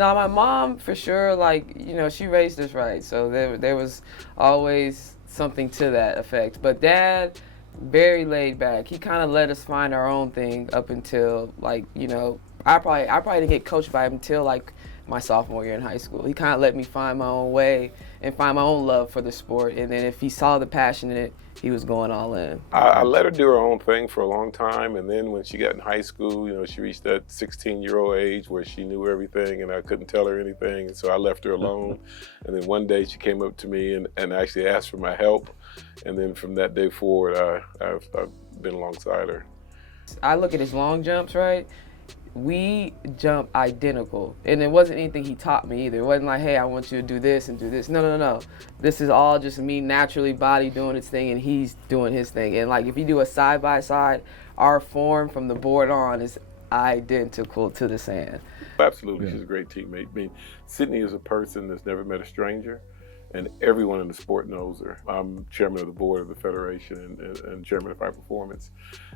Now, my mom, for sure, like, she raised us right. So there was always something to that effect. But Dad, very laid back. He kind of let us find our own thing up until, like, I probably didn't get coached by him until, like, my sophomore year in high school. He kind of let me find my own way and find my own love for the sport. And then if he saw the passion in it, he was going all in. I let her do her own thing for a long time, and then when she got in high school, she reached that 16-year-old age where she knew everything and I couldn't tell her anything, and so I left her alone. And then one day she came up to me and actually asked for my help, and then from that day forward, I've been alongside her. I look at his long jumps, right? We jump identical, and it wasn't anything he taught me either. It wasn't like, hey, I want you to do this and do this. No. This is all just me naturally, body doing its thing, and he's doing his thing. And like, if you do a side by side, our form from the board on is identical to the sand. Absolutely, Yeah. She's a great teammate. I mean, Sydney is a person that's never met a stranger, and everyone in the sport knows her. I'm chairman of the board of the federation and chairman of high performance,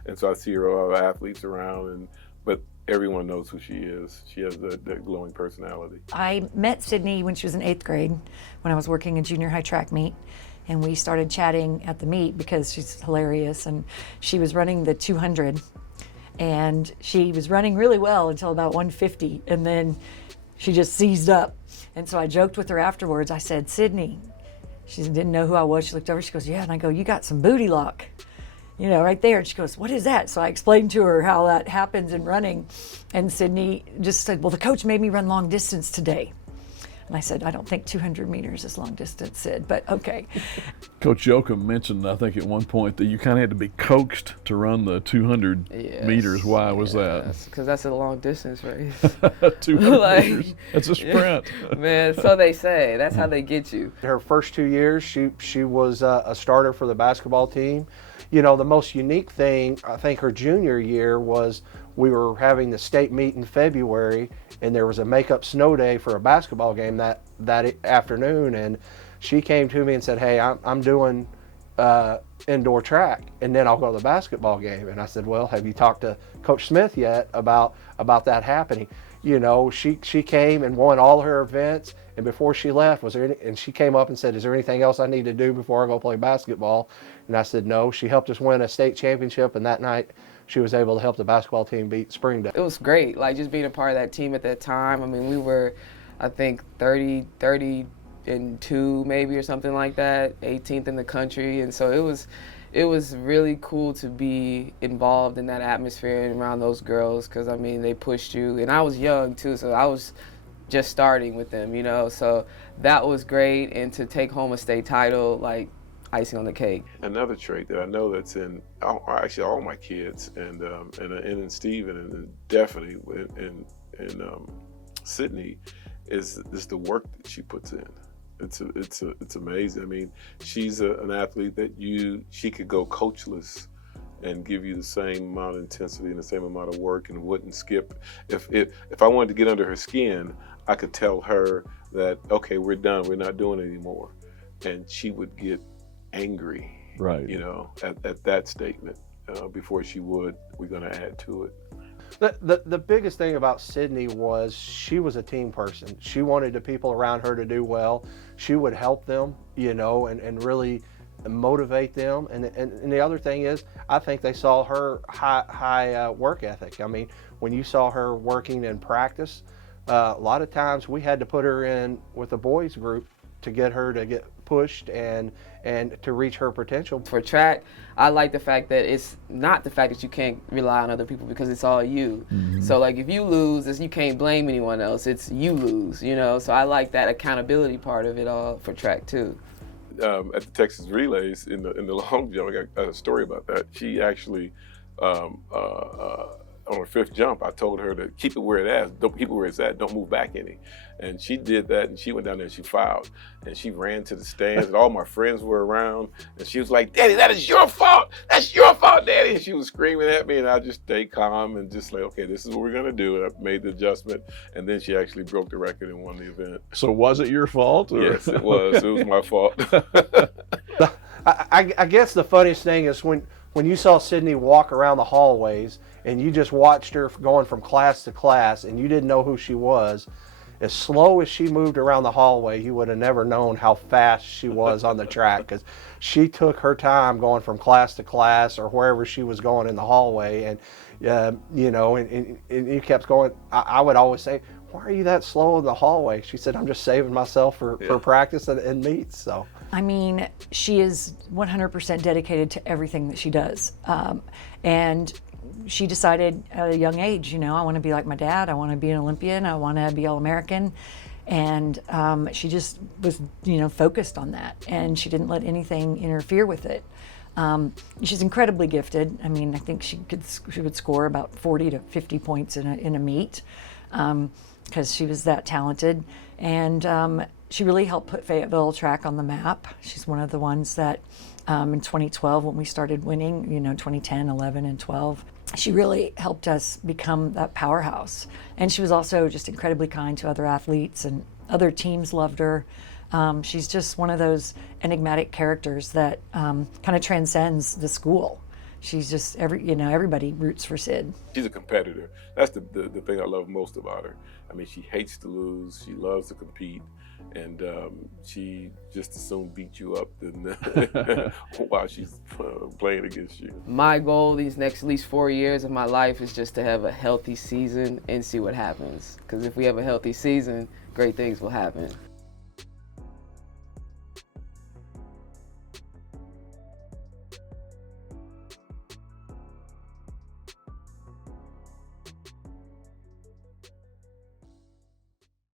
and so I see her a lot of athletes around, but everyone knows who she is. She has that glowing personality. I met Sydney when she was in 8th grade when I was working a junior high track meet, and we started chatting at the meet because she's hilarious, and she was running the 200, and she was running really well until about 150, and then she just seized up. And so I joked with her afterwards. I said, Sydney, she didn't know who I was. She looked over, she goes, yeah, and I go, you got some booty lock. Right there. And she goes, what is that? So I explained to her how that happens in running. And Sydney just said, well, the coach made me run long distance today. And I said, I don't think 200 meters is long distance, Sid, but okay. Coach Yoakum mentioned, I think at one point, that you kind of had to be coaxed to run the 200 meters. Why was that? Because that's a long distance race. 200 meters. That's a sprint. Man, so they say. That's how they get you. Her first 2 years, she was a starter for the basketball team. The most unique thing, I think her junior year, was we were having the state meet in February, and there was a makeup snow day for a basketball game that afternoon, and she came to me and said, hey, I'm doing indoor track, and then I'll go to the basketball game. And I said, well, have you talked to Coach Smith yet about that happening? She came and won all her events, and before she left, and she came up and said, is there anything else I need to do before I go play basketball? And I said, no. She helped us win a state championship, and that night she was able to help the basketball team beat Springdale. It was great, like just being a part of that team at that time. I mean, we were, I think, 32 maybe or something like that, 18th in the country, and so it was really cool to be involved in that atmosphere and around those girls, because I mean, they pushed you, and I was young too, so I was just starting with them, so that was great. And to take home a state title, like, icing on the cake. Another trait that I know that's in actually all my kids, and in Steven, and definitely in Sydney, is the work that she puts in. It's amazing. I mean, she's an athlete that she could go coachless and give you the same amount of intensity and the same amount of work and wouldn't skip. If I wanted to get under her skin, I could tell her that, okay, we're done, we're not doing it anymore, and she would get angry, right? At that statement before she would, we're going to add to it. The biggest thing about Sydney was she was a team person. She wanted the people around her to do well. She would help them, and really motivate them. And the other thing is, I think they saw her high work ethic. I mean, when you saw her working in practice, a lot of times we had to put her in with the boys group to get her to get pushed and to reach her potential. For track, I like the fact that it's not the fact that you can't rely on other people, because it's all you. Mm-hmm. So like, if you lose, you can't blame anyone else. It's you lose, So I like that accountability part of it all for track too. At the Texas Relays in the long jump, I got a story about that. She actually on her fifth jump, I told her to keep it where it's at, don't move back any. And she did that, and she went down there and she fouled. And she ran to the stands, and all my friends were around, and she was like, Daddy, that is your fault. That's your fault, Daddy. And she was screaming at me, and I just stayed calm and just like, okay, this is what we're gonna do. And I made the adjustment, and then she actually broke the record and won the event. So was it your fault? Or? Yes, it was. It was my fault. I guess the funniest thing is when you saw Sydney walk around the hallways and you just watched her going from class to class and you didn't know who she was, as slow as she moved around the hallway, you would have never known how fast she was on the track, because she took her time going from class to class or wherever she was going in the hallway. And you know, and you kept going. I would always say, why are you that slow in the hallway? She said, I'm just saving myself for practice and meets. So I mean, she is 100% dedicated to everything that she does. And she decided at a young age, you know, I want to be like my dad. I want to be an Olympian. I want to be All-American. And she just was, you know, focused on that. And she didn't let anything interfere with it. She's incredibly gifted. I mean, I think she would score about 40 to 50 points in a meet, because she was that talented. And she really helped put Fayetteville track on the map. She's one of the ones that in 2012, when we started winning, you know, 2010, 11, and 12, she really helped us become that powerhouse. And she was also just incredibly kind to other athletes, and other teams loved her. She's just one of those enigmatic characters that kind of transcends the school. She's just everybody roots for Sid. She's a competitor. That's the thing I love most about her. I mean, she hates to lose. She loves to compete, and she just as soon beat you up than while she's playing against you. My goal these next at least 4 years of my life is just to have a healthy season and see what happens. Because if we have a healthy season, great things will happen.